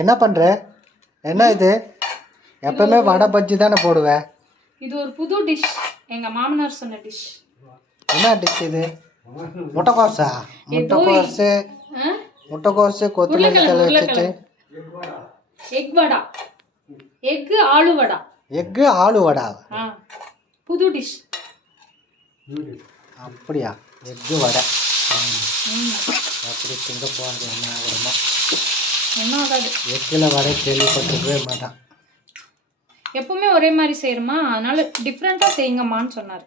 என்ன பண்ற? என்ன இது? எப்பவுமே வடை பஜ்ஜி தானே போடுவேன். இது ஒரு புது டிஷ், எங்க மாமனார் சொன்ன டிஷ். என்ன டிஷ் இது? முட்டைக்கோஸா? முட்டைக்கோசு கொத்தமல்லி தழை வச்சுட்டு எக் வடா, எக் ஆலு வடா. எக் ஆலு வடா புது டிஷ். அப்படியா? எக் வடை அப்படி திங்க போகிறது என்ன ஆகுறமோ என்ன ஆகாது. எக்கில் வடை கேள்விப்பட்டிருக்கவே மாட்டான். எப்பவுமே ஒரே மாதிரி செய்யணுமா, அதனால டிஃப்ரெண்ட்டாக செய்யுங்கம்மான்னு சொன்னார்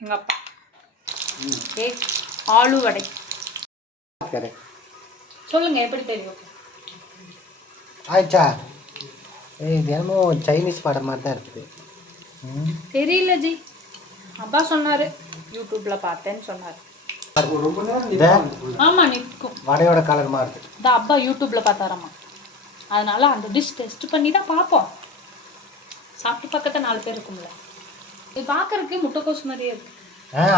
எங்கள் அப்பா. எக் ஆலு வடை சொல்லுங்க எப்படி தெரியும்? ஆயிடுச்சா? இது என்னமோ சைனீஸ் படம் மாதிரி தான் இருக்குது. தெரியல ஜி, அப்பா சொன்னார், யூடியூப்ல பார்த்தேன்னு சொன்னார். ஆமா நிற்கும் வடையோட கலர் மாதிரி இருக்கு. அப்பா யூடியூப்ல பார்த்தாராமா, அதனால அந்த டிஷ் டெஸ்ட் பண்ணி தான் பார்ப்போம். சாப்பிட்டு பக்கத்துல 4 பேர் இருக்கும்ல. இது பார்க்கறதுக்கு முட்டைக்கோஸ் மாதிரியே இருக்கு.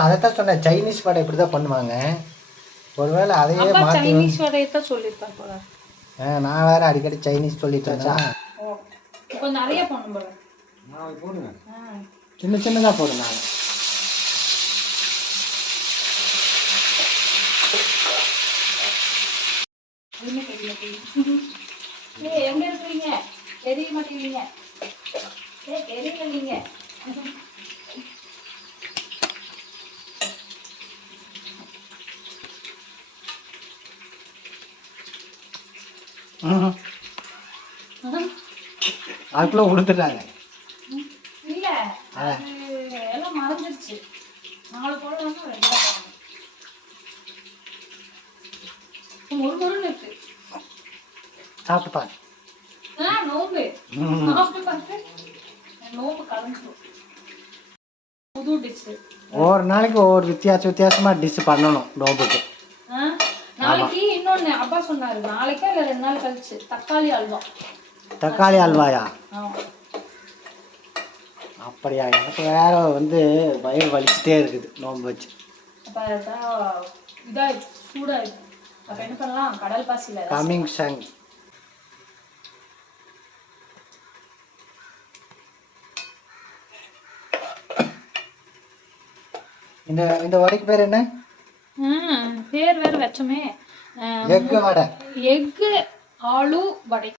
அதைத்தான் சொன்னேன், சைனீஸ் வடை இப்படி தான் பண்ணுவாங்க. ஒருவேளை அதையே மாற்றி சைனீஸ் வடையை தான் சொல்லியிருப்பார் போல. நான் வேற அடிக்கடி சைனீஸ் சொல்லிட்டு இருந்தேன். கொஞ்சம் நிறைய போடணும் போல. போடுங்க, சின்ன சின்னதாக போடுங்க. எங்க இருக்கிறீங்க? தெரிய மாட்டேங்கிறீங்க. தெரியல நீங்க. அதுக்குள்ள கொடுத்துட்டாங்க. இல்ல எல்லாம் மறந்துருச்சு. 4 போடணும், 2 போடணும். ஒரு பொருள் இருக்கு, சாப்பிட்டு பாரு. நோம்பு சாப்பிட்டு பார்த்து நோம்பு கலந்துடும். புது டிஷ் ஒவ்வொரு நாளைக்கு ஒவ்வொரு வித்தியாசமா டிஷ் பண்ணணும் நோம்புக்கு. நாளைக்கு இன்னொன்னு அப்பா சொன்னாரு, நாளைக்கா இல்ல 2 நாள் கழிச்சு தக்காளி அல்வா. தக்காளி அல்வாயா? அப்படியா? எனக்கு வேற வயிறு வலிச்சுட்டே இருக்குது நோம்பு வச்சு. இதாயிடுச்சு, சூடாயிடுச்சு. அப்ப என்ன பண்ணலாம், கடல் பாசில கமிங் சாங். இந்த வடைக்கு பேர் என்ன? பேர் வேற வச்சோமே, எக் வடை. எக் ஆலு வடை.